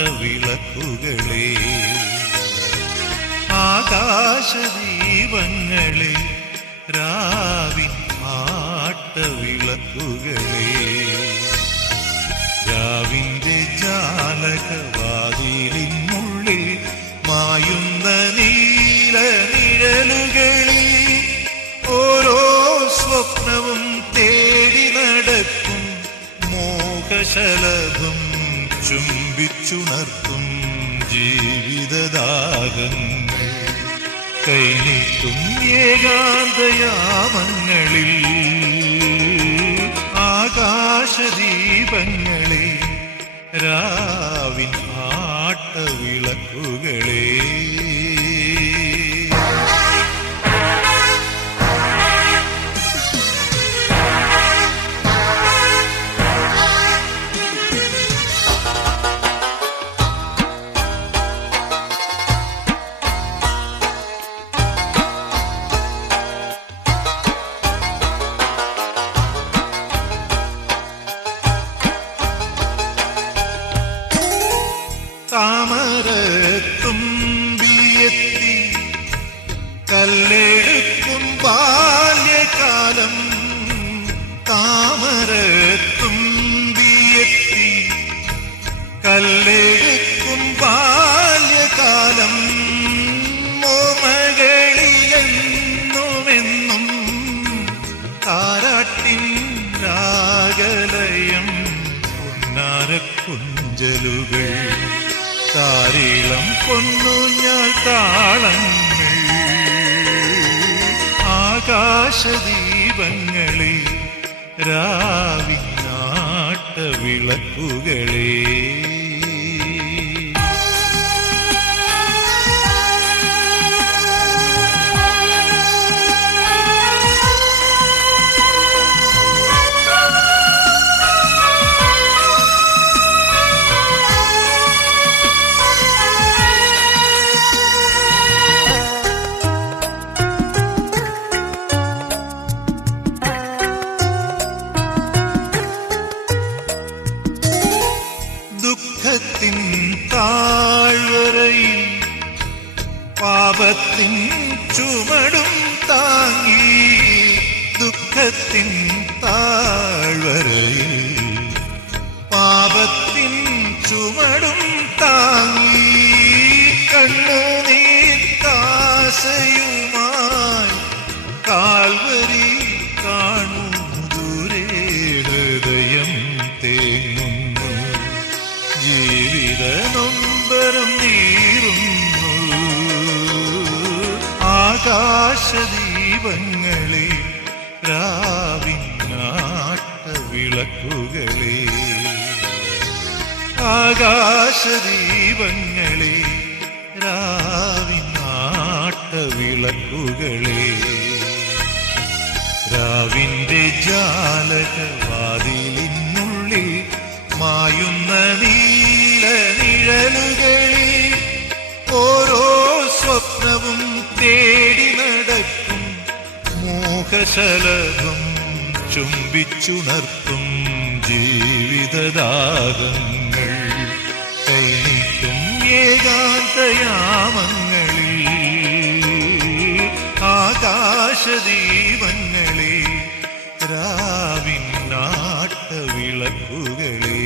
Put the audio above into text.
ആട്ടവിളക്കുകളെ, ആകാശദീപങ്ങളെ, രാവിൻ ആട്ടവിളക്കുകളെ, രാവിന്റെ ജാലകവാതിലിനുള്ളിൽ മായുന്ന നീല നിഴലുകളിൽ ഓരോ സ്വപ്നവും തേടി നടക്കും മോഹശലഭം ചുംബിച്ചുണർത്തും ജീവിതദാഹങ്ങൾ, കൈനീട്ടും ഏകാന്തയാമങ്ങളിൽ ആകാശദീപങ്ങളെ, രാവിൻ ആട്ടവിളക്കുകളെ. താമരത്തുമ്പിയെത്തി കല്ലെടുക്കും ബാല്യകാലം, താമരത്തുമ്പിയെത്തി കല്ലെടുക്കും ബാല്യകാലം, മോമകളിലെന്നുമെന്നും താരാട്ടിൻ രാഗലയം, പൊന്നാരക്കുഞ്ചലുകൾ, താരീളം പൊന്നൂഞ്ഞാൽ താളങ്ങൾ, ആകാശദീപങ്ങളെ, രാവിൻ ആട്ടവിളക്കുകളെ. ദുഃഖത്തിൻ താഴ്വരയിൽ പാപത്തിൻ ചുമടും താങ്ങി, ദുഃഖത്തിൻ താഴ്വരയിൽ പാപത്തിൻ ചുമടും താങ്ങി, കണ്ണുനീർ കാസയുമായി കാൽവരി കാണൂ ദൂരെ, ഹൃദയം തേങ്ങുന്നു, ജീവിത നൊമ്പരം നീറുന്നു, ആകാശദീപങ്ങളെ, രാവിൻ ആട്ടവിളക്കുകളെ, ആകാശദീപങ്ങളെ, രാവിൻ ആട്ടവിളക്കുകളെ, രാവിന്റെ ജാലകവാതിലിനുള്ളിൽ മായുന്ന നീല നിഴലുകളിൽ ഓരോ സ്വപ്നവും തേടി നടക്കും മോഹശലഭം ചുംബിച്ചുണർത്തും ജീവിതദാഹങ്ങൾ, കൈനീട്ടും ഏകാന്തയാമങ്ങളിൽ ആകാശദീപങ്ങളെ, രാവിൻ ആട്ടവിളക്കുകളെ.